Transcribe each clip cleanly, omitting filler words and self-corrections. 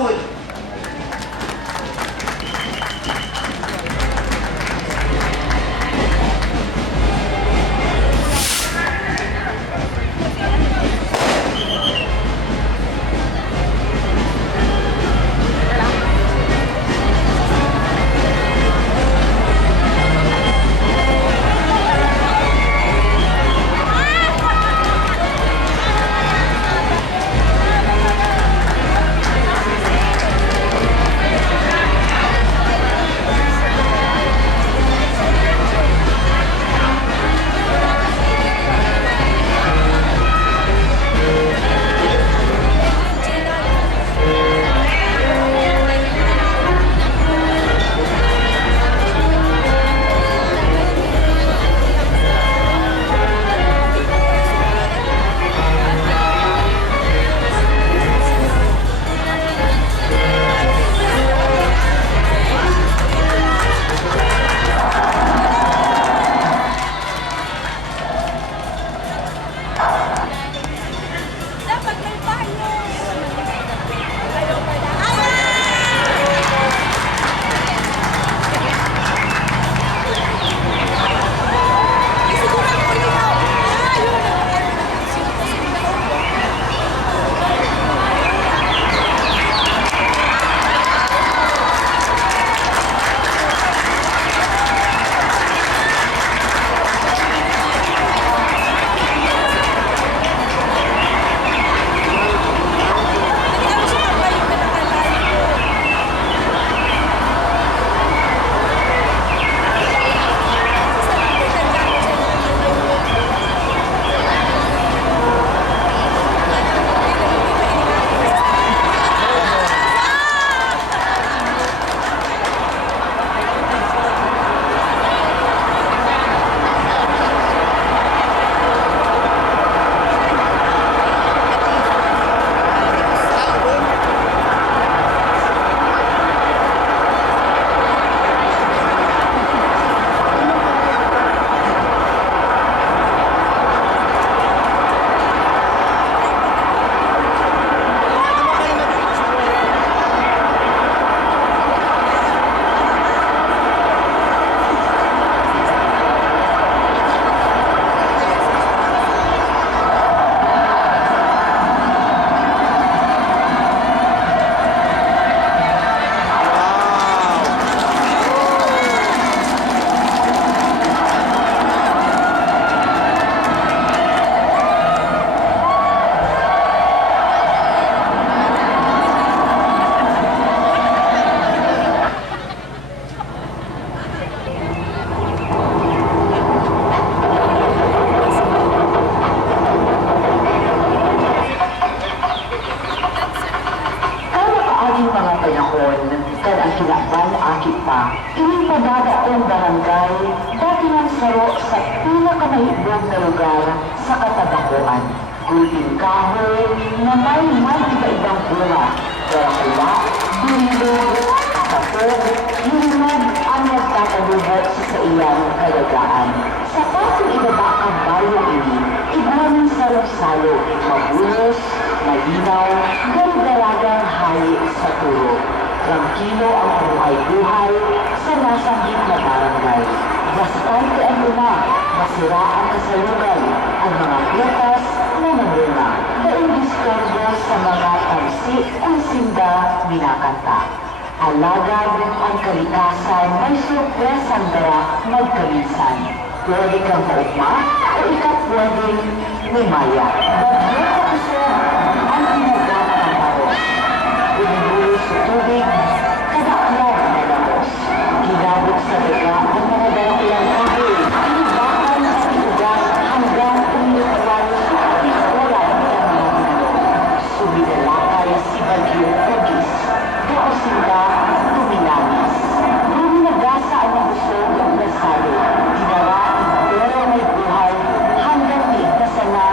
food. Ining pagdadaong barangay, dati ng saro sa pinakamahiblog na lugar sa Katabacoan. Gulping kahoy na may iba-ibang bunga, karakula, bilog, kapog, hinog ang nagtatalubot sa iyang kalagaan. Sa pasong ibaba ang bayo ini, igwaning salo-salo, mabulos, malinaw, garagaragang hali sa turo. Tranquilo ang buhay-buhay sa nasanggit na barangay. Bastante ang luma, masira ang kasalugan, ang mga prutas na nangunga. Daing diskordo sa mga tansi ang sinda minakanta. Alagad ang kalikasan, may surpresang dara magkaminsan. Pwede kang maugma o ikaw pwedeng lumaya. Bagyo ka gusto ang tinagat ng paros. Binibulo sa tubig, kadaklan na lamos. Ginabot sa daga ang mga dalakilang kahoy. Inibakan sa iugas hanggang umituan sa ating wala ng mga ginagawa. Sumidalakay si Bagyo Kagis. Kausinda, tuminanis. Ruminagasa ang nabusog ng nasalo. Dinara pero may buhay hanggang nagkasala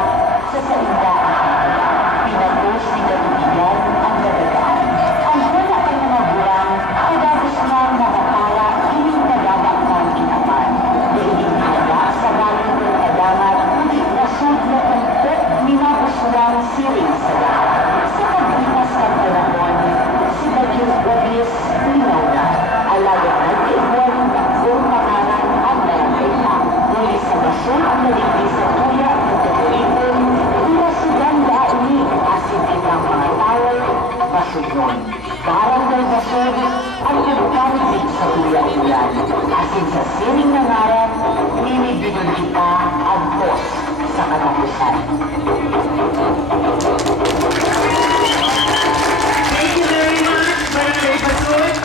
sa sainda ahan. Pinagos ni katubigan ang dadagaan. Ang wala kay mga burang, pagabos na nakatala, ining nagabak na sulit ang pagpapit sa tuya-tuyan. Asin sa sining na ngaran, ninibigyan kita ang Diyos sa katapusan. Thank you very much, Barangay Basud.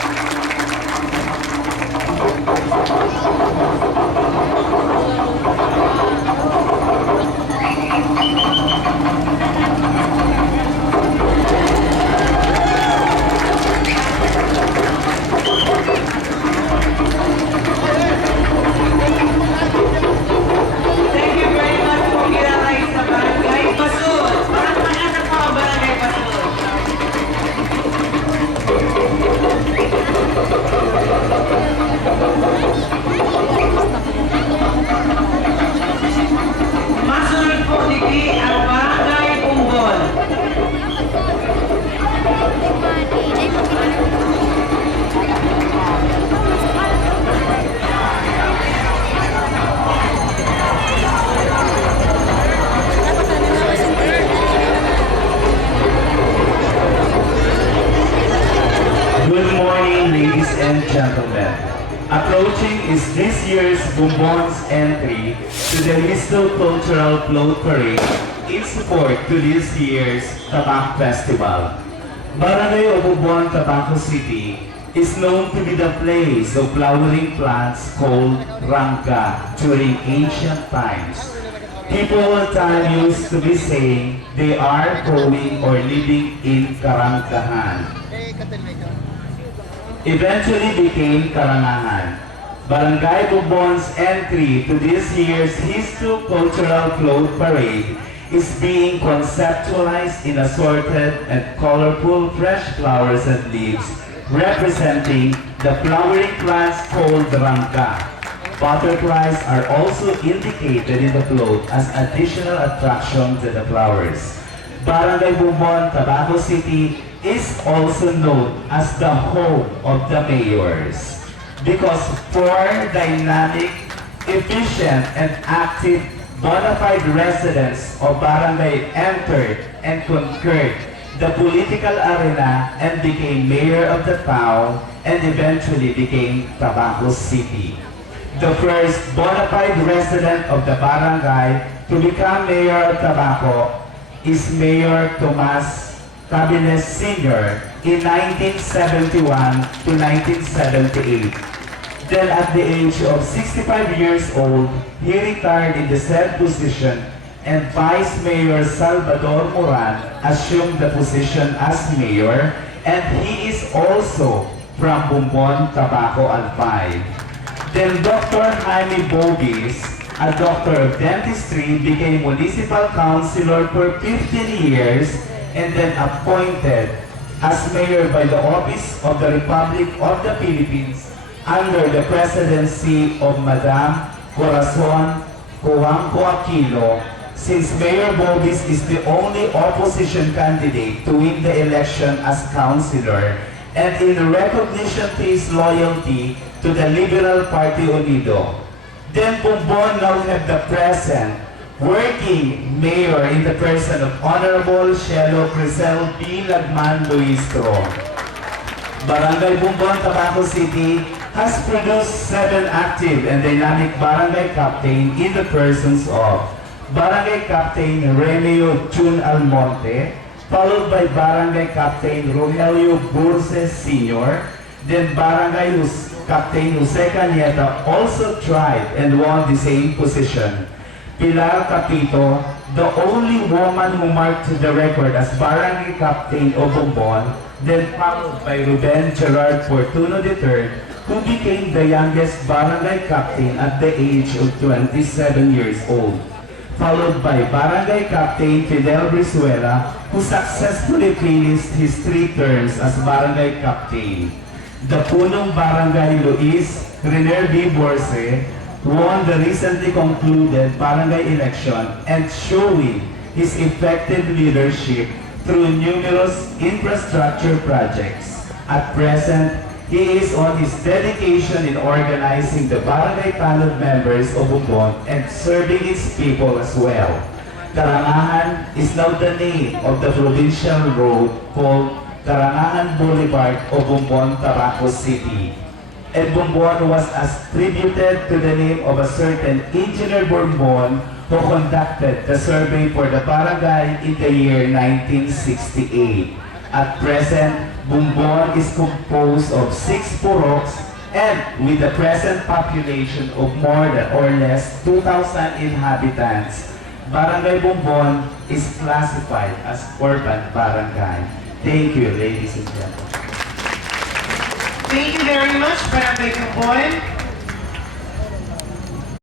Thank you very much po kilala sa Barangay Basud. Parang panasa po ang Barangay Basud. Masunod po digi ang Barangay Bumbon. Good morning, ladies and gentlemen. Approaching is this year's Bumbon's entry to the Listo Cultural Float Parade in support to this year's Tabak Festival. Barangay of Bumbon, Tabaco City is known to be the place of flowering plants called rangka during ancient times. People at time used to be saying they are growing or living in Karangkahan. Eventually became Karangahan. Barangay Bumbon's entry to this year's Histo Cultural Float Parade is being conceptualized in assorted and colorful fresh flowers and leaves representing the flowering plants called rangka. Butterflies are also indicated in the float as additional attraction to the flowers. Barangay Bumbon, Tabaco City is also known as the home of the mayors because four dynamic, efficient, and active bona fide residents of barangay entered and conquered the political arena and became mayor of the town and eventually became Tabaco City. The first bona fide resident of the barangay to become mayor of Tabaco is Mayor Tomas Cabines Sr. in 1971 to 1978. Then at the age of 65 years old, he retired in the said position and Vice Mayor Salvador Moran assumed the position as mayor, and he is also from Bumbon, Tabaco Albay. Then Dr. Jaime Bobis, a doctor of dentistry, became municipal councilor for 15 years and then appointed as mayor by the Office of the Republic of the Philippines under the presidency of Madam Corazon Coangco Aquino. Since Mayor Bobis is the only opposition candidate to win the election as councilor, and in recognition to his loyalty to the Liberal Party Unido, then Bumbon now have the present working mayor in the person of Honorable Shelo Crisel B. Lagman Luistro. Barangay Bumbon, Tabaco City has produced 7 active and dynamic barangay captain in the persons of Barangay Captain Remio Jun Almonte, followed by Barangay Captain Rogelio Burses Sr., then Barangay Captain Jose Cañeta also tried and won the same position. Pilar Capito, the only woman who marked the record as Barangay Captain of Bumbon, then followed by Ruben Gerard Fortuno III, who became the youngest barangay captain at the age of 27 years old, followed by Barangay Captain Fidel Brizuela, who successfully finished his 3 terms as Barangay Captain. The Punong Barangay Luis Riner B. Borse won the recently concluded barangay election and showing his effective leadership through numerous infrastructure projects. At present, he is on his dedication in organizing the barangay panel members of Bumbon and serving its people as well. Karangahan is now the name of the provincial road called Karangahan Boulevard o Bumbon, Taraco City. And Bumbon was attributed to the name of a certain Engineer Bumbon who conducted the survey for the barangay in the year 1968. At present, Bumbon is composed of 6 puroks and with the present population of more than or less 2,000 inhabitants, Barangay Bumbon is classified as urban barangay. Thank you, ladies and gentlemen. Thank you very much, Barangay Bumbon.